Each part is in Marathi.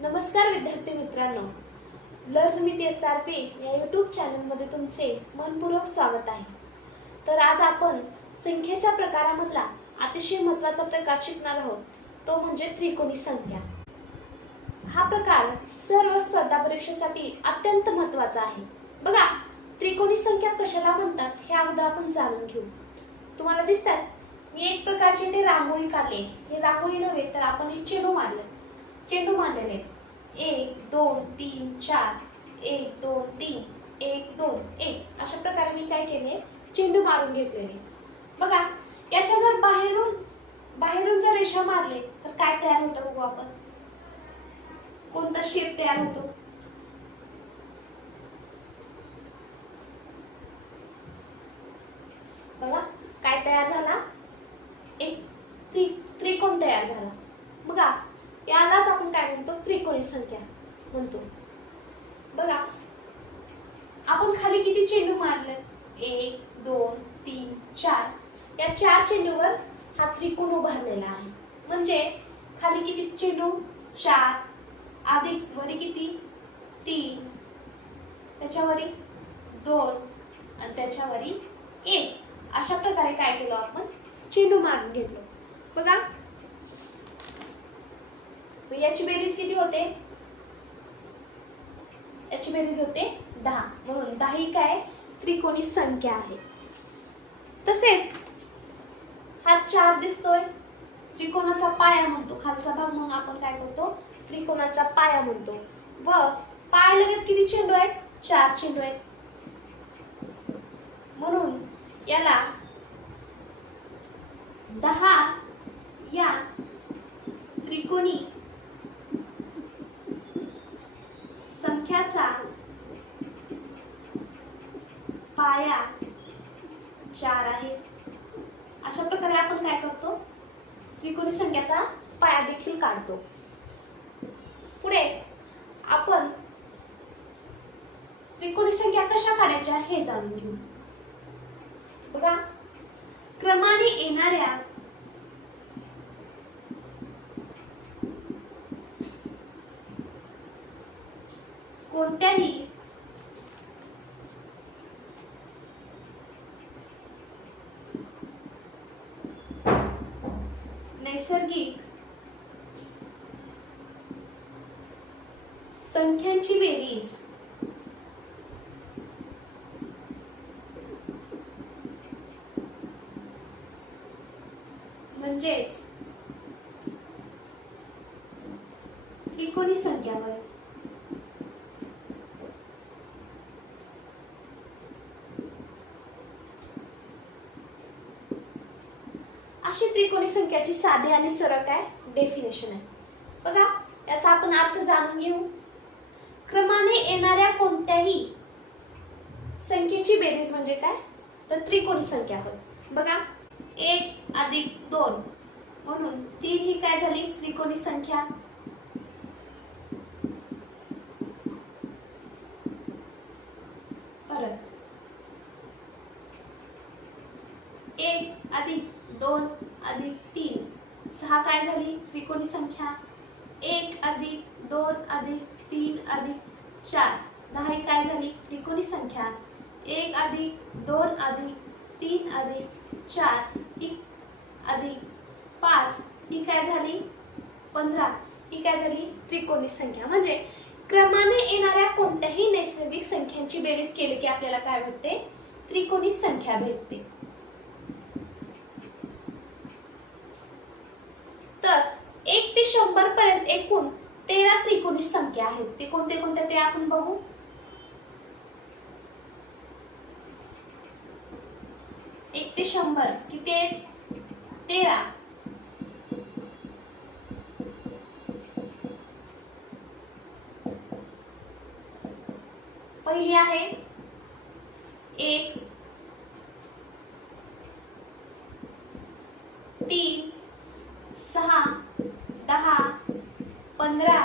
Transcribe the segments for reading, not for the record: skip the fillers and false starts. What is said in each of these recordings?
नमस्कार विद्यार्थी मित्रांनो, लर्न विथ SRP या यूट्यूब चॅनलमध्ये तुमचे मनपूर्वक स्वागत आहे। तर आज आपण संख्येच्या प्रकारामधला अतिशय महत्त्वाचा प्रकार शिकणार आहोत, तो म्हणजे त्रिकोणी संख्या। हा प्रकार सर्व स्पर्धा परीक्षेसाठी अत्यंत महत्त्वाचा आहे। बघा, त्रिकोणी संख्या कशाला म्हणतात हे अगोदर आपण जाणून घेऊ। तुम्हाला दिसतात, मी एक प्रकारची ते रांगोळी काढली। हे रांगोळी नव्हे तर आपण एक चेंडू मांडलेले 1 2 3 4 1 2 3 1 2 1 अशा प्रकारे मी काय केले, चेंडू मारून घेतलेले। बघा, याच्या जर बाहेरून जर रेषा मारले तर काय तयार होतं बघू आपण, कोणता शेप तयार होतो। बघा काय तयार झाला, एक त्रिकोण तयार झाला। बघा, यालाच आपण काय म्हणतो, त्रिकोणी संख्या म्हणतो। बघा, आपण खाली किती चेंडू मारले, 1 2 3 4, या 4 चेंडूवर हा त्रिकोण उभारलेला आहे। म्हणजे खाली किती चेंडू, 4 अधिक वरी किती 3, त्याच्यावरी 2 आणि त्याच्यावरी 1, अशा प्रकारे काय केलं, आपण चेंडू मारून घेतलो। बघा, याची बेरीज किती होते, याची बेरीज होते 10, म्हणून 10 ही काय त्रिकोणी संख्या आहे। तसेच हा 4 दिसतोय, त्रिकोणाचा पाया म्हणतो, खालचा भाग म्हणून आपण काय करतो, त्रिकोणाचा पाया म्हणतो। व पायालगत किती चेंडू आहेत, 4 चेंडू आहेत, म्हणून याला 10 या त्रिकोणी संख्याचा पाया 4 आहे। अशा प्रकारे आपण काय करतो, त्रिकोणी संख्याचा पाया देखील काढतो। पुढे आपण त्रिकोणी संख्या कशा काढायच्या हे जाणून घेऊ। बघा, क्रमाने येणाऱ्या कोणत्याही नैसर्गिक संख्यांची बेरीज म्हणजेच त्रिकोणी संख्या होय। अशी त्रिकोणी संख्याची साधी आणि सरळ काय डेफिनेशन आहे। बघा, याचा आपण अर्थ जाणून घेऊ। क्रमाने येणाऱ्या कोणत्याही संख्येची बेरीज म्हणजे काय, तर त्रिकोणी संख्या होय। बघा, 1 अधिक 2 म्हणून 3 ही काय झाली, त्रिकोणी संख्या। परत 1 अधिक 2 अधिक 3 6 काय झाली, त्रिकोणी संख्या। 1 अधिक 2 अधिक 3 अधिक 4 10 ही काय झाली, त्रिकोणी संख्या। 1 अधिक 2 अधिक 3 अधिक 4 ही अधिक 5 ही काय झाली, 15 ही काय झाली, त्रिकोणी संख्या। म्हणजे क्रमाने येणाऱ्या कोणत्याही नैसर्गिक संख्यांची बेरीज केली की आपल्याला काय भेटते, त्रिकोणी संख्या भेटते। तर 1 ते 100 पर्यंत एकूण 13 त्रिकोणी संख्या आहेत। ते कोणते कोणते ते आपण बघू। 1 ते 100 किती आहेत, 13। पहिली आहे 1 3 6 10 15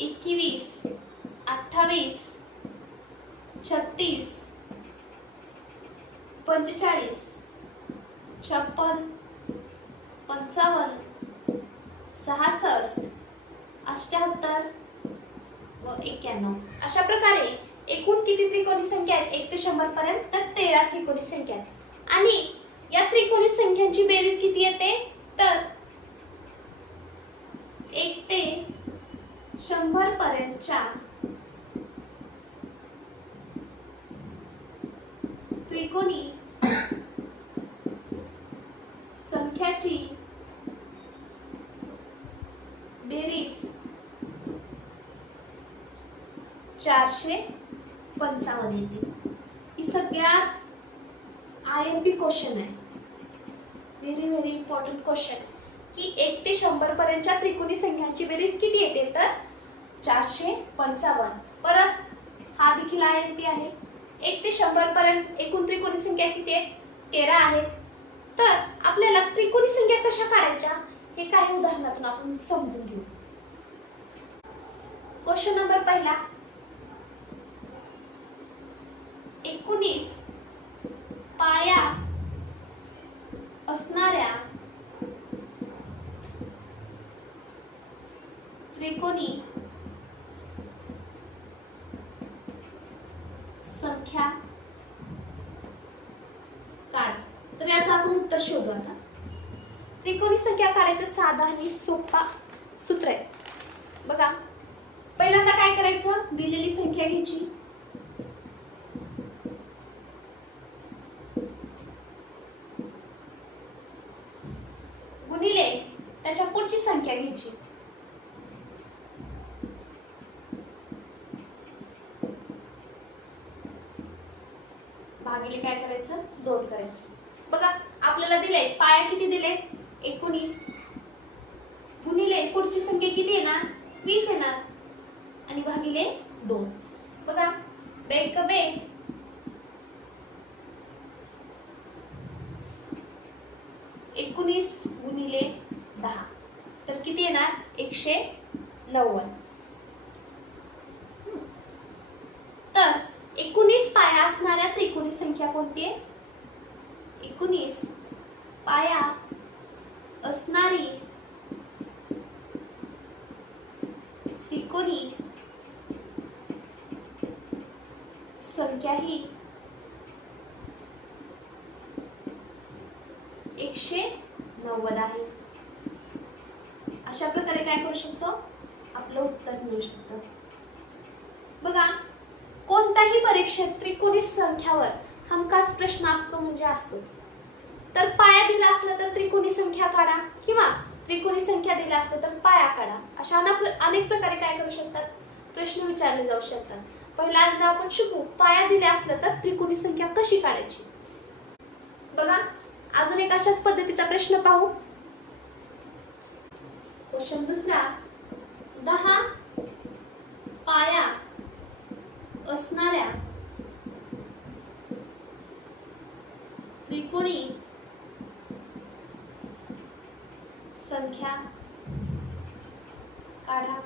21 28 36 45 56 55 66 78 व 91. अशा प्रकारे एकूण किती त्रिकोणी संख्या आहेत 1 ते 100 पर्यंत? तर 13 त्रिकोणी संख्या आहेत. आणि या त्रिकोणी संख्यांची बेरीज किती येते? तर 1 ते 100 पर्यंतच्या त्रिकोणी संख्याची बेरीज 455 येते. ही सगळ्यात IMP क्वेश्चन आहे, व्हेरी व्हेरी इम्पॉर्टंट क्वेश्चन, की 1 ते 100 पर्यंतच्या त्रिकोणी संख्यांची बेरीज किती येते? तर 455. परत हा देखील IMP आहे. 1 ते 100 पर्यंत एकूण त्रिकोणी संख्या किती आहेत? 13 आहेत. तर आपल्याला त्रिकोणी संख्या कशा काढायच्या हे काही उदाहरणातून आपण समजून घेऊ. क्वेश्चन नंबर पहिला, 19 पाया असणाऱ्या त्रिकोणी संख्या काढ. तर याचं आपण उत्तर शोधू. आता त्रिकोणी संख्या काढायचं साधा आणि सोपा सूत्र आहे बघा. पहिल्यांदा काय करायचं, दिलेली संख्या घ्यायची, गुणिले त्याच्या पुढची संख्या घ्यायची, भागिले काय करायचं 2 करायचं. बघा आपल्याला दिले पाया किती दिले 19, गुणिले पुढची संख्या किती येणार 20 येणार, आणि भागिले 2. बघा बेक बे 19 गुणिले 10 तर किती येणार 190. तर 19 पाया असणाऱ्या त्रिकोणी संख्या कोणती आहे? 19 पाया असणारी त्रिकोणी संख्या ही 190 आहे. अशा प्रकारे काय करू शकतो, आपलं उत्तर मिळू शकतं. बघा कोणत्याही परीक्षेत त्रिकोणी संख्यावर हमखास प्रश्न असतो म्हणजे असतोच. तर पाया दिला असला तर त्रिकोणी संख्या काढा, किंवा त्रिकोणी संख्या दिला असला तर पाया काढा. अशा अनेक प्रकारे काय करू शकतात, प्रश्न विचारले जाऊ शकतात. पहिल्यांदा आपण शिकू पाया दिला असला तर त्रिकोणी संख्या कशी काढायची. बघा अजून एक अशाच पद्धतीचा प्रश्न पाहू. क्वेश्चन दुसरा, 10 पाया असणाऱ्या त्रिकोणी संख्या काढा.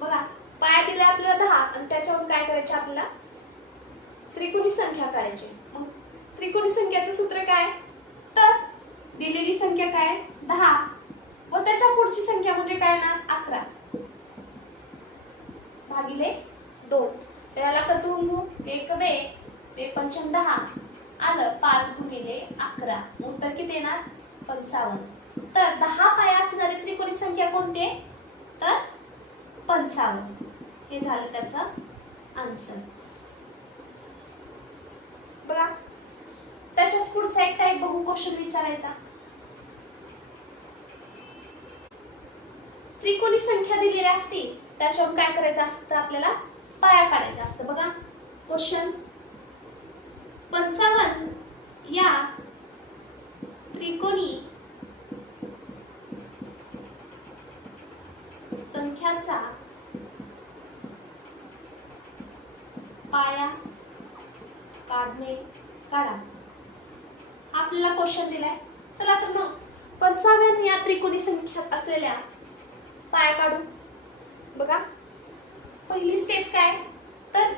बघा पाया दिले आपल्याला 10 आणि त्याच्यावरून काय करायचे, आपल्याला त्रिकोणी संख्या काढायची. मग त्रिकोणी संख्याचं सूत्र काय, तर दिलेली संख्या काय 10 व त्याच्या पुढची संख्या म्हणजे काय ना 11 भागिले 2. त्याला कटवून घेऊ, 1 बे 1 पंचम 10 आलं 5 गुणिले 11, उत्तर किती येणार 55. तर 10 पाया असणारी त्रिकोणी संख्या कोणती आहे, तर 55. हे झालं त्याचं आन्सर. बघा त्याच्याच पुढचा एक टाईप बघू, क्वेश्चन विचारायचा. त्रिकोणी संख्या दिलेली असते त्याच्यावर काय करायचं असतं, आपल्याला पाया काढायचा असतं. बघा क्वेश्चन, 55 या त्रिकोणी संख्याचा पाया काढा. आपल्याला क्वेश्चन दिलाय. चला तर मग 55 या त्रिकोणी संख्यात असलेल्या पाया काढू. बघा पहिली स्टेप काय, तर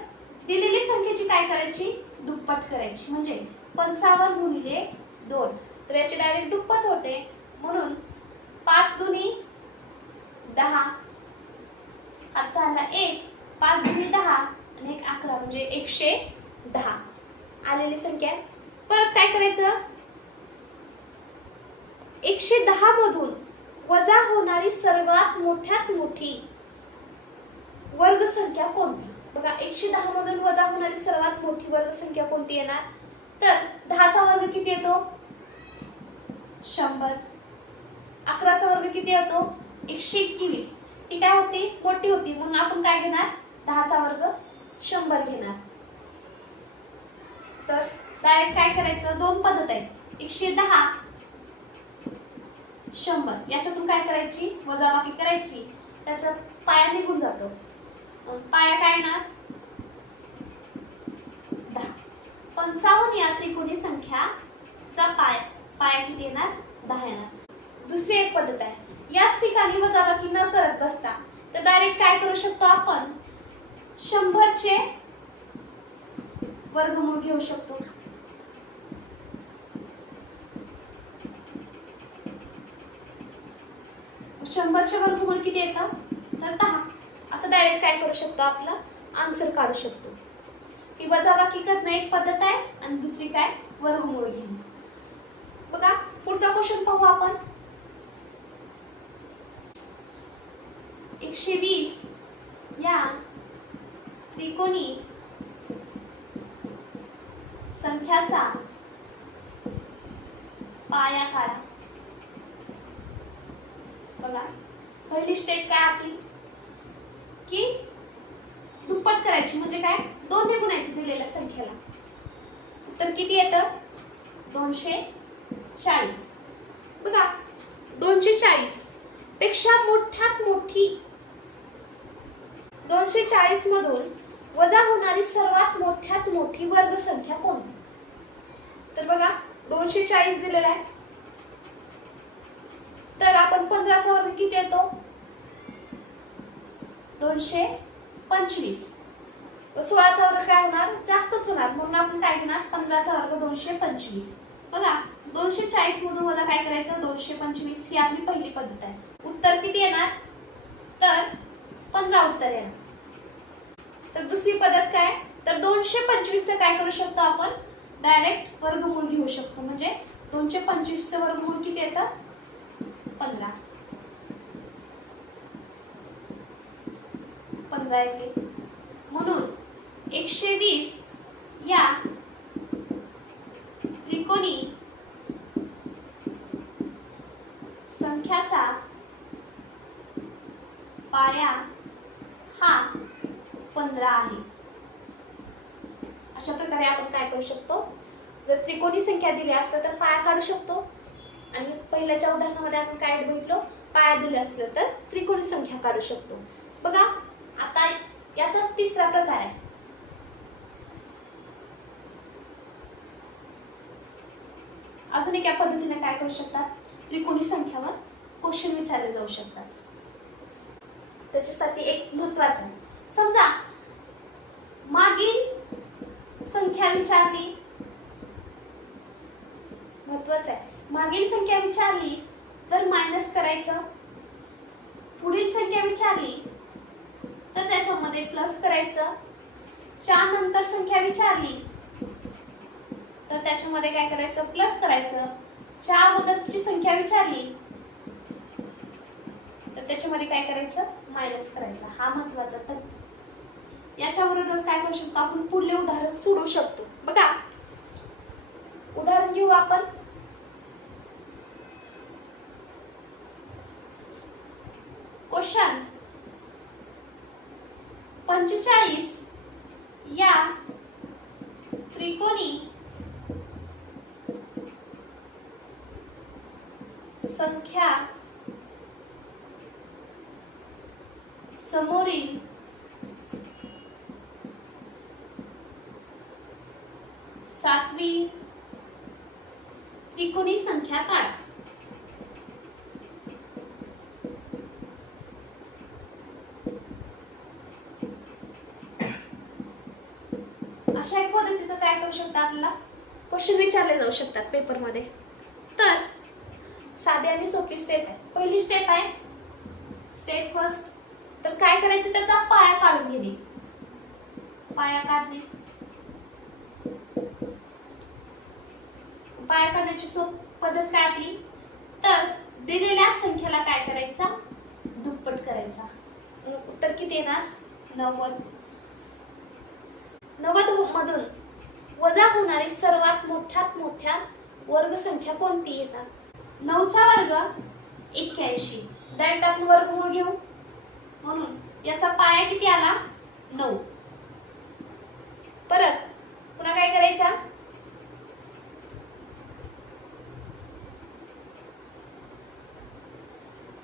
दिलेली संख्येची काय करायची दुप्पट करायची. म्हणजे 55 गुणिले 2 तर याचे डायरेक्ट दुप्पट होते, म्हणून 5 दुनी 10, हातचा आला 1, 5 दुनी 10 आणि 1 11 म्हणजे 110 आलेली संख्या आहे. परत काय करायचं, 110 मधून वजा होणारी सर्वात मोठ्यात मोठी वर्ग संख्या कोणती? बघा 110 मधून वजा होणारी सर्वात मोठी वर्ग संख्या कोणती येणार? तर 10 चा वर्ग किती येतो? 100. 11 चा वर्ग किती येतो? 121. ही काय होती? मोठी होती म्हणून आपण काय घेणार? 10 चा वर्ग 100 घेणार. तर डायरेक्ट काय करायचं, दोन पद्धत आहेत, 110 100 याच्यातून काय करायची, वजाबाकी करायची, त्याचा पाया निघून जातो. पाया काय येणार? 10. 55 या त्रिकोणी संख्याचा पाया किती येणार? 10 येणार. दुसरी एक पद्धत आहे, याच ठिकाणी वजाबाकी न करत बसता तर डायरेक्ट काय करू शकतो आपण, 100 चे वर्गमूळ घेऊ शकतो. शंभरचे वर्गमूळ किती येतं? तर 10. असं डायरेक्ट काय करू शकतो, आपलं आन्सर काढू शकतो. ही वजाबाकी करणं एक पद्धत आहे आणि दुसरी काय, वर्गमूळ घेणं. बघा पुढचा क्वेश्चन पाहू आपण. 120 या त्रिकोणी संख्याचा पाया काढा. बघा पहिली स्टेप काय आपली, की दुप्पट करायची, म्हणजे काय, 2 ने गुणायचं दिलेल्या संख्येला. उत्तर किती येतं? 240. बघा 240 पेक्षा मोठ्यात मोठी 240 मधून वजा होणारी सर्वात मोठ्यात मोठी वर्ग संख्या कोणती? तर बघा 240 दिलेला आहे, तर आपण 15 चा वर्ग किती येतो? 225. 16 चा वर्ग काय होणार? जास्तच होणार म्हणून आपण काय घेणार? 15 चा वर्ग 225. बघा 240 मधून वजा काय करायचं? 225. ही आपली पहिली पद्धत आहे. उत्तर किती येणार? तर 15 उत्तर येणार. तर दुसरी पद्धत काय, तर 225 चं काय करू शकतो आपण? डायरेक्ट वर्गमूळ घेऊ शकतो. म्हणजे 225 चं वर्गमूळ किती येतं? 15. 15 येते. म्हणून 120 या त्रिकोणी संख्याचा पाया हा 15 आहे. अशा प्रकारे आपण काय करू शकतो, जर त्रिकोणी संख्या दिली असेल तर पाया काढू शकतो. आणि पहिल्याच्या उदाहरणामध्ये आपण काय बघितलं, पाया दिले असलं तर त्रिकोणी संख्या काढू शकतो. बघा आता याचा तिसरा प्रकार आहे. अजून एका पद्धतीने काय करू शकतात, त्रिकोणी संख्यावर क्वेश्चन विचारले जाऊ शकतात. त्याच्यासाठी एक महत्त्वाचं आहे, समजा मागील संख्या विचारली, महत्त्वाचं आहे, मागील संख्या विचारली तर मायनस करायचं, पुढील संख्या विचारली तर त्याच्यामध्ये प्लस करायचं, 4 नंतर संख्या विचारली तर त्याच्यामध्ये काय करायचं? प्लस करायचं. 4 अगोदरची संख्या विचारली तर त्याच्यामध्ये काय करायचं? मायनस करायचं. हा महत्त्वाचा. तर याच्यावरूनच काय करू शकतो आपण, पुढले उदाहरण सोडवू शकतो. बघा उदाहरण घेऊ आपण. क्वेश्चन 45 या त्रिकोणी संख्या समोरील सातवी त्रिकोणी संख्या काढा. अशा एक पद्धतीने काय करू शकता, आपल्याला क्वेश्चन विचारले जाऊ शकतात पेपरमध्ये. तर साधी आणि सोपी स्टेप आहे. पहिली स्टेप आहे स्टेप फर्स्ट, तर काय करायचं, त्याचा पाया काढून घेणे. पाया काढणे. पाया काढण्याची पद्धत काय आपली, तर दिलेल्या संख्येला काय करायचा, दुप्पट करायचा. उत्तर किती येणार, 90. 90 मधून वजा होणारी सर्वात मोठ्या वर्ग संख्या कोणती येतात. 9 चा वर्ग 81. डायरेक्ट आपण वर्गमूळ घेऊ, म्हणून याचा पाया किती आला, 9. परत पुन्हा काय करायचा,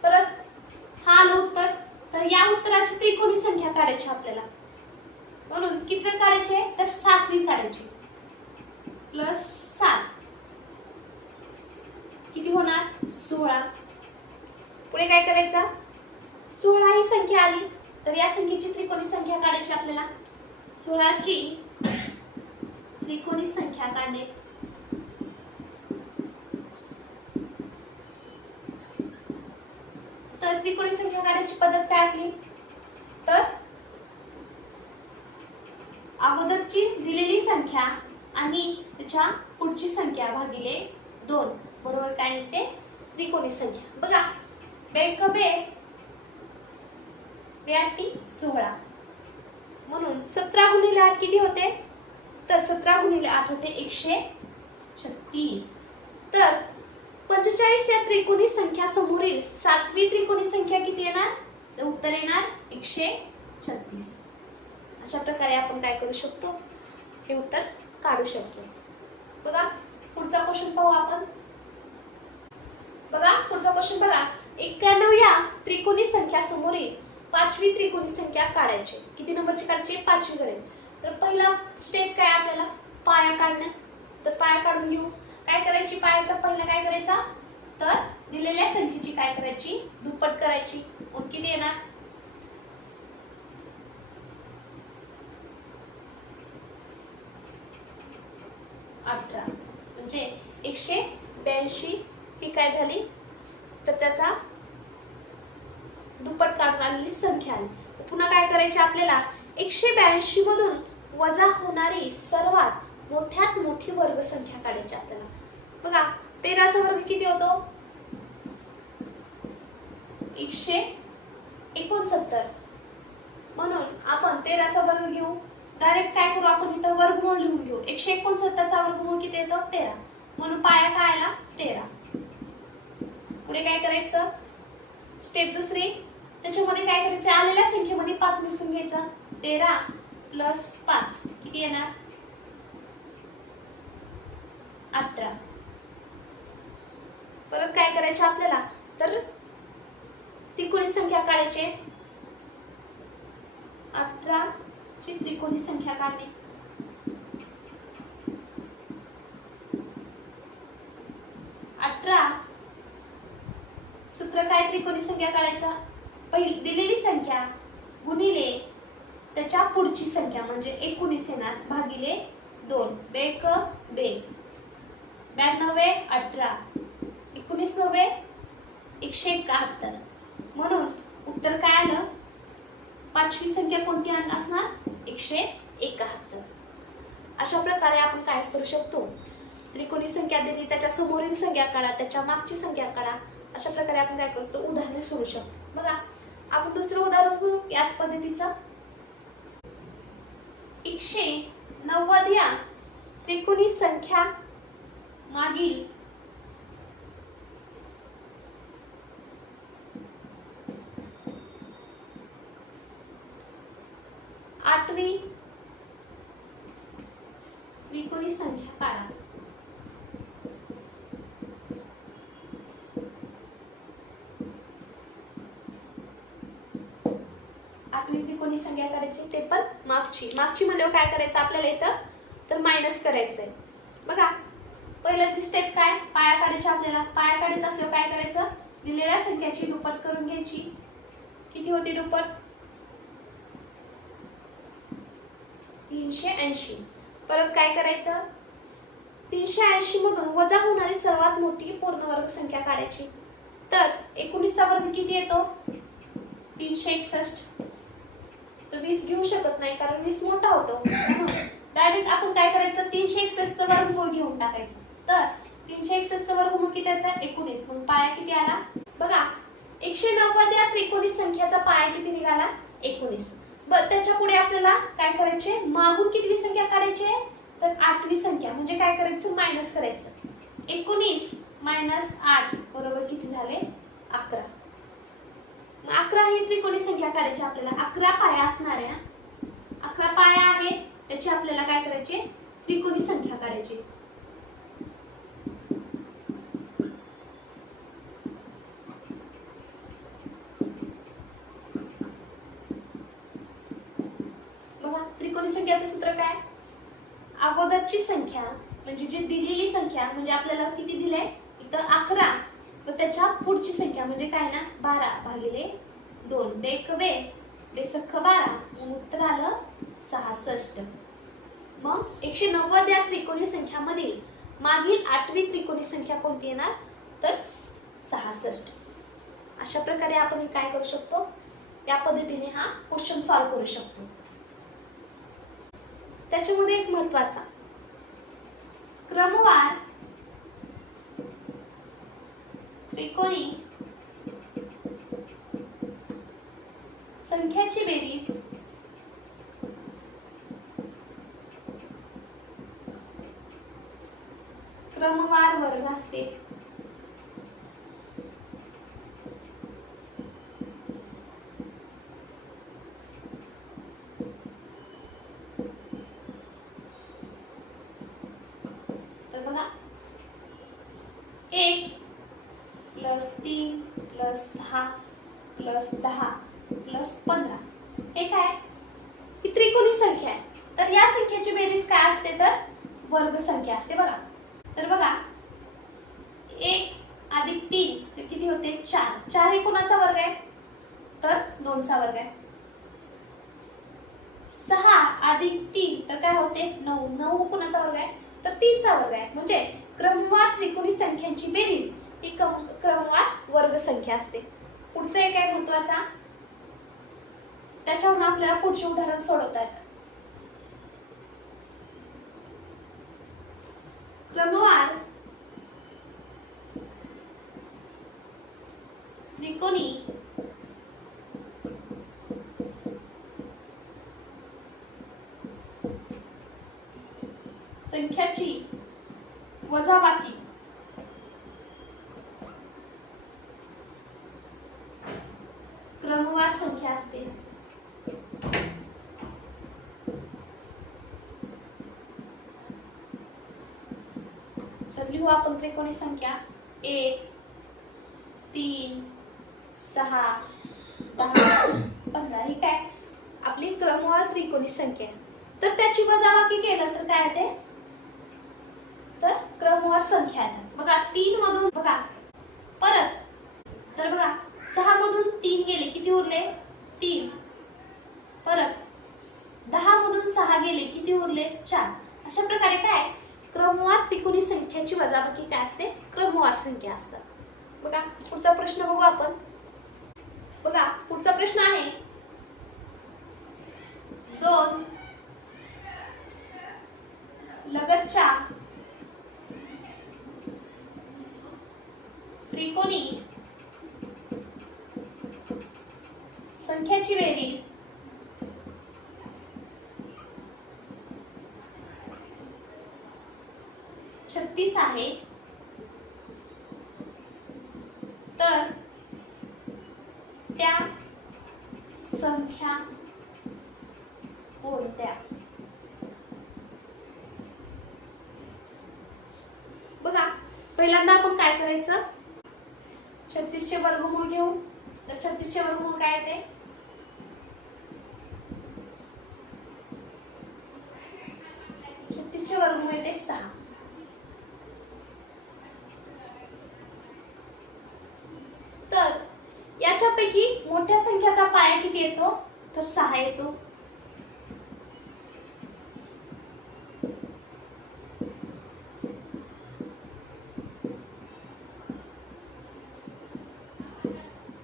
परत हा आलं उत्तर. तर या उत्तराची त्रिकोणी संख्या काढायची आपल्याला, म्हणून किती वेळ काढायचे, तर 7वी काढायची. प्लस 7 किती होणार, 16. पुढे काय करायचा, 16 ही संख्या आली, तर या संख्येची त्रिकोणी संख्या काढायची आपल्याला. 16 ची त्रिकोणी संख्या काढणे. तर त्रिकोणी संख्या काढायची पद्धत काय आपली, तर अगोदरची दिलेली संख्या आणि त्याच्या पुढची संख्या भागिले 2 बरोबर काय निघते, त्रिकोणी संख्या. बघा, बेक बे 16, म्हणून 17 गुणिले 8 किती होते, तर 17 गुणिले 8 होते 136. तर 45 या त्रिकोणी संख्या समोरील 7वी त्रिकोणी संख्या किती येणार, तर उत्तर येणार 136. अशा प्रकारे आपण काय करू शकतो, हे उत्तर काढू शकतो. बघा पुढचा क्वेश्चन पाहू आपण. बघा पुढचा क्वेश्चन बघा, 91 या त्रिकोणी संख्या समोरील 5वी त्रिकोणी संख्या काढायची. किती नंबरची काढायची, 5वी काढायची. तर पहिला स्टेप काय आपल्याला, पाया काढणे. तर पाया काढून घेऊ. काय करायची, पायाचा पहिला काय करायचा, तर दिलेल्या संख्येची काय करायची, दुप्पट करायची. मग किती येणार, 18. म्हणजे 182 ही काय झाली, तर त्याचा दुप्पट काढून आलेली संख्या आली. पुन्हा काय करायचे आपल्याला, 182 मधून वजा होणारी सर्वात मोठ्यात मोठी वर्ग संख्या काढायची आपल्याला. बघा 13 चा वर्ग किती होतो, 169. म्हणून आपण 13 चा वर्ग घेऊ. डायरेक्ट काय करू, आपण इथं वर्गमूळ लिहून घेऊ. 169 चा वर्गमूळ किती येतो, 13. म्हणून पाया काय आला, 13. पुढे काय करायचं, स्टेप दुसरी, त्याच्यामध्ये काय करायचं, आलेल्या संख्येमध्ये 5 मिसळून घ्यायचं. 13 प्लस 5 किती येणार, 18. परत काय करायचे आपल्याला, तर त्रिकोणी संख्या काढायची. 18 ची त्रिकोणी संख्या काढणे. 18 सूत्र काय, त्रिकोणी संख्या काढायचा, पहिली दिलेली संख्या गुणिले त्याच्या पुढची संख्या म्हणजे 19 येणार भागिले 2. बेक बे 92 18 19 9 171. म्हणून उत्तर काय आलं, 5वी संख्या कोणती असणार, 171. अशा प्रकारे आपण काय करू शकतो, त्रिकोणी संख्या दिली, त्याच्या समोरील संख्या काढा, त्याच्या मागची संख्या काढा. अशा प्रकारे आपण काय करतो, उदाहरणे सोडवू शकतो. बघा आपण दुसरं उदाहरण घेऊ याच पद्धतीचं. 190 या त्रिकोणी संख्या मागील आठवी त्रिकोणी संख्या काढा. आठवी त्रिकोणी संख्या काढायची, ते पण मागची म्हणजे काय करायचं आपल्याला इथं, तर मायनस करायचंय. बघा पहिली स्टेप काय, पाया काढायचा आपल्याला. पाया काढायचा असल्यावर काय करायचं, दिलेल्या संख्याची दुप्पट करून घ्यायची. किती होती दुप्पट, 380. परत काय करायचं, 380 मधून वजा होणारी सर्वात मोठी पूर्ण वर्ग संख्या काढायची. तर 19 चा वर्ग किती येतो, 361. तर 20 घेऊ शकत नाही कारण 20 मोठा होतो. डायरेक्ट आपण काय करायचं, 361 वर्गमूळ घेऊन टाकायचं. तर 361 वर्गमूळ किती येतं, 19. मग पाया किती आला बघा, 190 या त्रिकोणी संख्याचा पाया किती निघाला, 19. त्याच्या पुढे आपल्याला काय करायचे, मागून कितवी संख्या काढायची आहे, तर 8वी संख्या. म्हणजे काय करायचं, मायनस करायचं. 19 मायनस 8 बरोबर किती झाले, 11. 11 ही त्रिकोणी संख्या काढायची आपल्याला. 11 पाया असणाऱ्या 11 पाया आहे त्याची आपल्याला काय करायचे, त्रिकोणी संख्या काढायची. बघा त्रिकोणी संख्याचं सूत्र काय, अगोदरची संख्या म्हणजे जी दिलेली संख्या, म्हणजे आपल्याला किती दिलंय इथं 11, तर त्याच्या पुढची संख्या म्हणजे काय ना 12 भागिले 2. बेक बे बेसख 12, मग उत्तर आलं 66. मग 190 या त्रिकोणी संख्यामधील मागील 8वी त्रिकोणी संख्या कोणती येणार, तर 66. अशा प्रकारे आपण काय करू शकतो, या पद्धतीने हा क्वेश्चन सॉल्व्ह करू शकतो. त्याच्यामध्ये एक महत्त्वाचा क्रमवार त्रिकोणी संख्याची बेरीज क्रमवार वर्ग असते. तर बघा 1 प्लस 3 प्लस 6 प्लस 10 प्लस 15 हे काय, ही त्रिकोणी संख्या आहे. तर या संख्येची बेरीज काय असते, तर वर्ग संख्या असते. बघा तर बघा 1 अधिक 3 तर किती होते, 4. 4 हे कोणाचा वर्ग आहे, तर 2 चा वर्ग आहे. 6 अधिक 3 तर काय होते, 9. 9 कोणाचा वर्ग आहे, तर 3 चा वर्ग आहे. म्हणजे क्रमवार त्रिकोणी संख्यांची बेरीज ही क्रमवार वर्ग संख्या असते. पुढचं एक आहे महत्त्वाचा, त्याच्यावरून आपल्याला पुढचे उदाहरण सोडवता येतात. क्रमवार त्रिकोणी संख्याची वजाबाकी क्रमवार संख्या असते. तर लिहू आपण त्रिकोणी संख्या 1 3 6 10 15 ही काय आपली क्रमवार त्रिकोणी संख्या आहे. तर त्याची वजाबाकी केलं तर काय येते, तर क्रमवार संख्या येतात. बघा 3 मधून बघा परत, तर बघा 6 मधून 3 गेले किती उरले, 3. परत 10 मधून 6 गेले किती उरले, 4. अशा प्रकारे काय क्रमवार त्रिकोणी संख्याची वजाबाकी काय असते, क्रमवार संख्या असतात. बघा पुढचा प्रश्न बघू आपण. बघा पुढचा प्रश्न आहे 2 लगतच्या त्रिकोणी संख्याची बेरीज छत्तीस आहे, तर त्या संख्या कोणत्या. बघा पहिल्यांदा आपण काय करायचं, 36 चे वर्गमूळ घेऊ. तर 36 चे वर्गमूळ काय येते, 36 चे वर्गमूळ येते 6. तर याच्यापैकी मोठ्या संख्याचा पाया किती येतो, तर 6 येतो.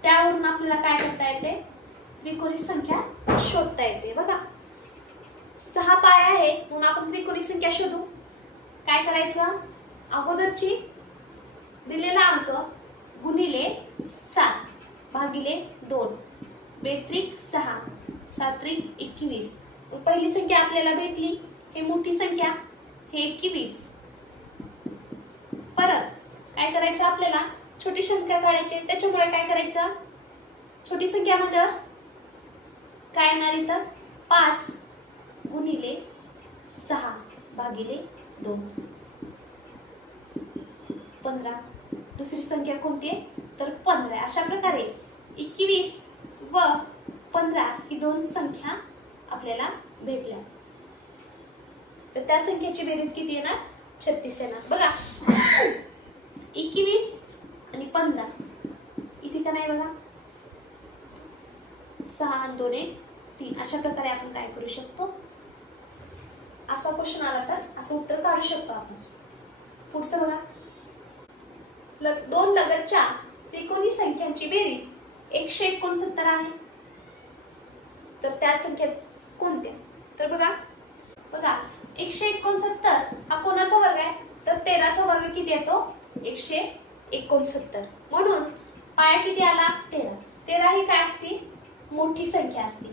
त्यावरून आपल्याला काय करता येते, त्रिकोणी संख्या शोधता येते. बघा 6 पाय आहे म्हणून आपण त्रिकोणी संख्या शोधू. काय करायचं, अगोदरची दिलेला अंक गुणिले 7 भागिले 2 बेत्रिक 6 सात्रिक 21. पहिली संख्या आपल्याला भेटली, हे मोठी संख्या, हे 21. परत काय करायचं, आपल्याला छोटी संख्या काढायची. त्याच्यामुळे काय करायचं, छोटी संख्या मध्ये काय येणार इथं 5 गुणिले 6 भागिले 2 15. दुसरी संख्या कोणती आहे तर 15. अशा प्रकारे 21 व 15 ही दोन संख्या आपल्याला भेटल्या. तर त्या संख्येची बेरीज किती येणार 36 येणार. बघा 21 आणि 15 इथे का नाही बघा 6 आणि 2 3. अशा प्रकारे आपण काय करू शकतो, असा क्वेश्चन आला तर असं उत्तर काढू शकतो आपण. पुढचं बघा, दोन लगतच्या त्रिकोणी संख्यांची बेरीज 169 आहे. तर त्या संख्या कोणत्या, तर बघा 169 हा कोणाचा वर्ग आहे तर 13चा वर्ग किती येतो 169. म्हणून पाया किती आला 13. 13 ही काय असते मोठी संख्या असते.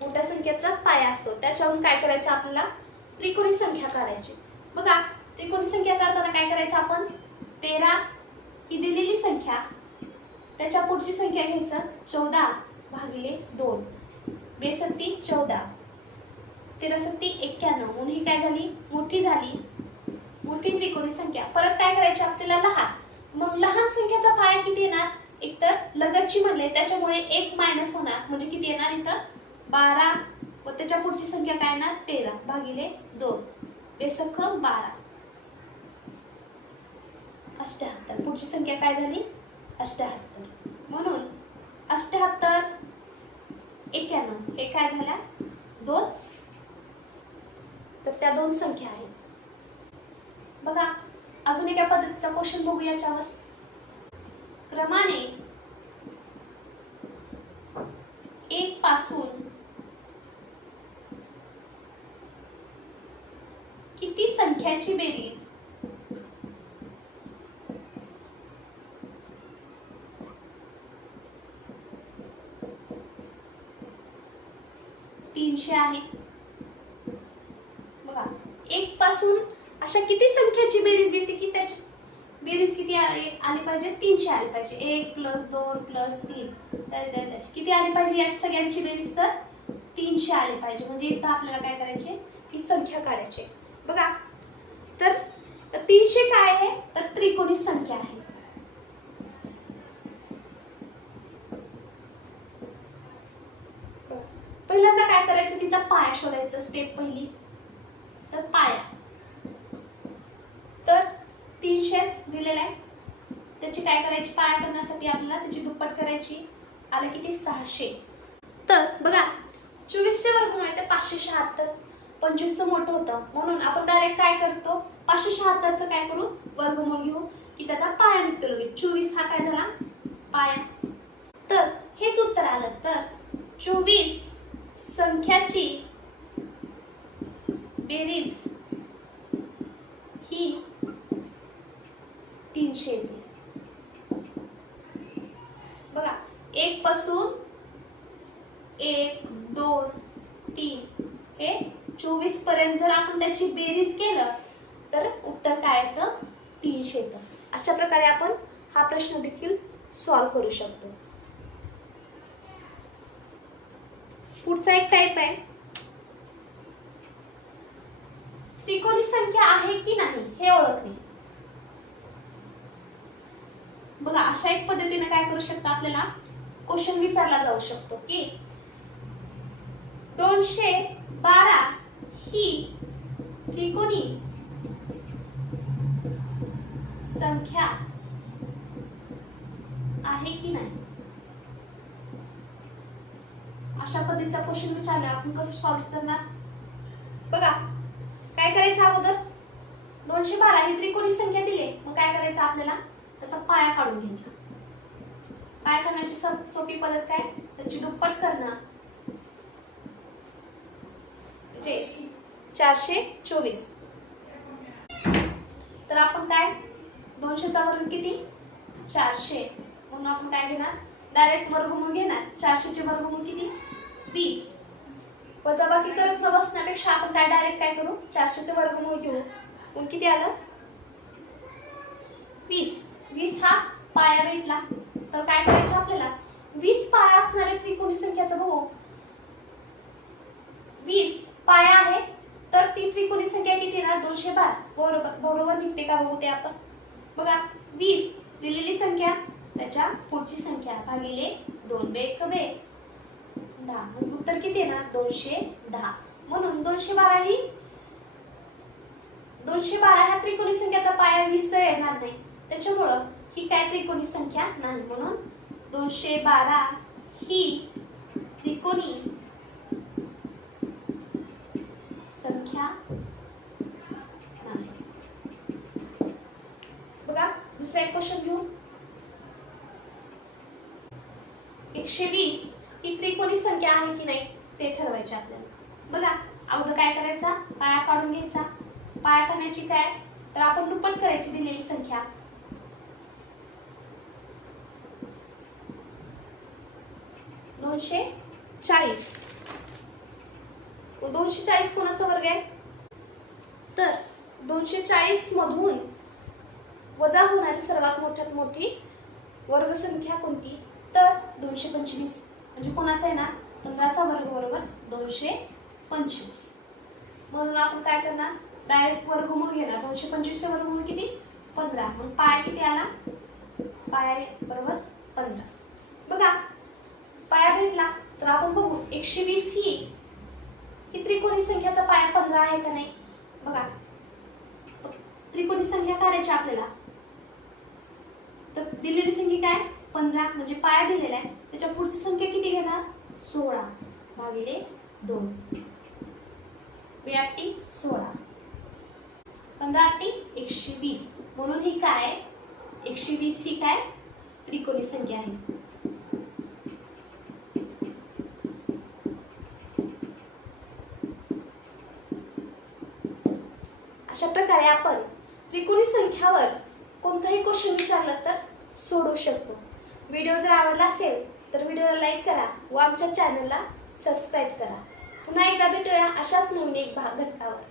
मोठ्या संख्येचा पाया असतो, त्याच्यावरून काय करायचं आपल्याला त्रिकोणी संख्या काढायची. बघा त्रिकोणी संख्या काढताना काय करायचं आपण 13 ही दिलेली संख्या, त्याच्या पुढची संख्या घ्यायचं 14 भागिले 2 बेसत्ती 14 13 91. म्हणून ही काय झाली मोठी झाली, मोठी त्रिकोणी संख्या. परत काय करायची आपल्याला लहान. मग लहान संख्येचा पाया किती येणार, एक तर लगतची म्हणले त्याच्यामुळे 1 मायनस होणार, म्हणजे किती येणार इथं 12 व त्याच्या पुढची संख्या काय येणार 13 भागिले 2 बेसख 12 78. पुढची संख्या काय झाली 78. म्हणून 78 91 हे काय झाल्या 2. तर त्या दोन संख्या आहेत. बघा अजून एका पद्धतीचा क्वेश्चन बघू याच्यावर. क्रमाने 1 पासून किती संख्याची बेरीज 300 आहे. बघा 1 पासून अशा किती संख्याची बेरीज येते की त्याची बेरीज किती आली पाहिजे 300 आली पाहिजे. 1 + 2 + 3 किती आली पाहिजे या सगळ्यांची बेरीज तर 300 आली पाहिजे. म्हणजे इथं आपल्याला काय करायचे ती संख्या काढायची. बघा तर 300 काय आहे तर त्रिकोणी संख्या आहे. पहिल्यांदा काय करायचं तिचा पाया शोधायचा. स्टेप पहिली तर पाया, तर 300 दिलेला आहे, त्याची काय करायची पाया करण्यासाठी आपल्याला त्याची दुप्पट करायची. आलं किती 600. तर बघा 24चे वर्गमूळ आहे ते 576. 25चं मोठं होतं म्हणून आपण डायरेक्ट काय करतो 576चं काय करू वर्गमूळ घेऊ की त्याचा पाया निघतो लगेच. 24 हा काय झाला पाया. तर हेच उत्तर आलं. तर 24 संख्याची बेरीज ही 300 येते. बघा 1 पासून 1 2 3 हे 24 पर्यंत जर आपण त्याची बेरीज केलं तर उत्तर काय येतं 300 येतं. अशा प्रकारे आपण हा प्रश्न देखील सॉल्व्ह करू शकतो. पुढचा एक टाइप आहे त्रिकोणी संख्या आहे की नाही हे ओळखणे. बघा अशा एक पद्धतीने काय करू शकतो आपल्याला क्वेश्चन विचारला जाऊ शकतो की 212 ही त्रिकोणी संख्या आहे की नाही. अशा पद्धतीचा क्वेश्चन विचारला आपण कसं सॉल्व्ह करणार. बघा काय करायचं अगोदर 212 ही त्रिकोणी संख्या दिली, मग काय करायचं आपल्याला, त्याचा पाया काढून घ्यायचा. पाया करण्याची सोपी पद्धत काय, त्याची दुप्पट करणं, म्हणजे 424. तर आपण काय, 200चा वर्ग किती, 400, म्हणून आपण काय घेणार, डायरेक्ट वर्गमूळ घेणार. 400चे वर्गमूळ किती, 20. वजाबाकी करत न बसण्यापेक्षा आपण काय डायरेक्ट काय करू, 400चे वर्गमूळ घेऊ. मग किती आलं, 20. 20 हा पाया भेटला. तर काय करायचं आपल्याला, 20 पाया असणाऱ्या त्रिकोणी संख्याचं बघू. 20 पाया आहे, तर ती त्रिकोणी संख्या किती ना, 212. बरोबर निघते का बघू ते आपण. बघा, 20 दिलेली संख्या, त्याच्या पुढची संख्या भागिले 2 बेक 10. मग उत्तर किती आहे ना, 210. म्हणून 212 ह्या त्रिकोणी संख्याचा पाया 20 तर येणार नाही, त्याच्यामुळं ही काय त्रिकोणी संख्या नाही. म्हणून 212 ही त्रिकोणी संख्या नाही. बघा, दुसरा एक क्वेश्चन घेऊ. 120 ही त्रिकोणी संख्या आहे की नाही ते ठरवायचे आपल्याला. बघा, अगोदर काय करायचा, पाया काढून घ्यायचा. पाया करण्याची काय, तर आपण दुप्पट करायची दिलेली संख्या. 240. 240 कोणाचा वर्ग आहे, तर 240 मधून वजा होणारी सर्वात मोठ्यात मोठी वर्गसंख्या कोणती, तर 225. म्हणजे कोणाचा आहे ना, 15चा वर्ग बरोबर 225. म्हणून आपण काय करणार, डायरेक्ट वर्गमूळ घेणार. 225 चे वर्गमूळ किती, 15. मग पाया किती आला, पाया बरोबर 15. बघा, पाया भेटला. तर आपण बघू, 120 ही त्रिकोणी संख्याचा पाया 15 आहे का नाही. बघा, त्रिकोणी संख्या काढायची आपल्याला. तर दिलेली संख्या काय, 15, म्हणजे पाया दिलेला आहे, त्याच्या पुढची संख्या किती घेणार, 16 भागिले 2. 16. 15 120. म्हणून ही काय, 120 ही काय त्रिकोणी संख्या आहे. अशा प्रकारे आपण त्रिकोणी संख्यावर कोणताही क्वेश्चन विचारला तर सोडवू शकतो. व्हिडिओ जर आवडला असेल तर व्हिडिओला लाईक करा व आमच्या चॅनलला सबस्क्राईब करा. पुन्हा एकदा भेटूया अशाच नवीन एक घटकावर.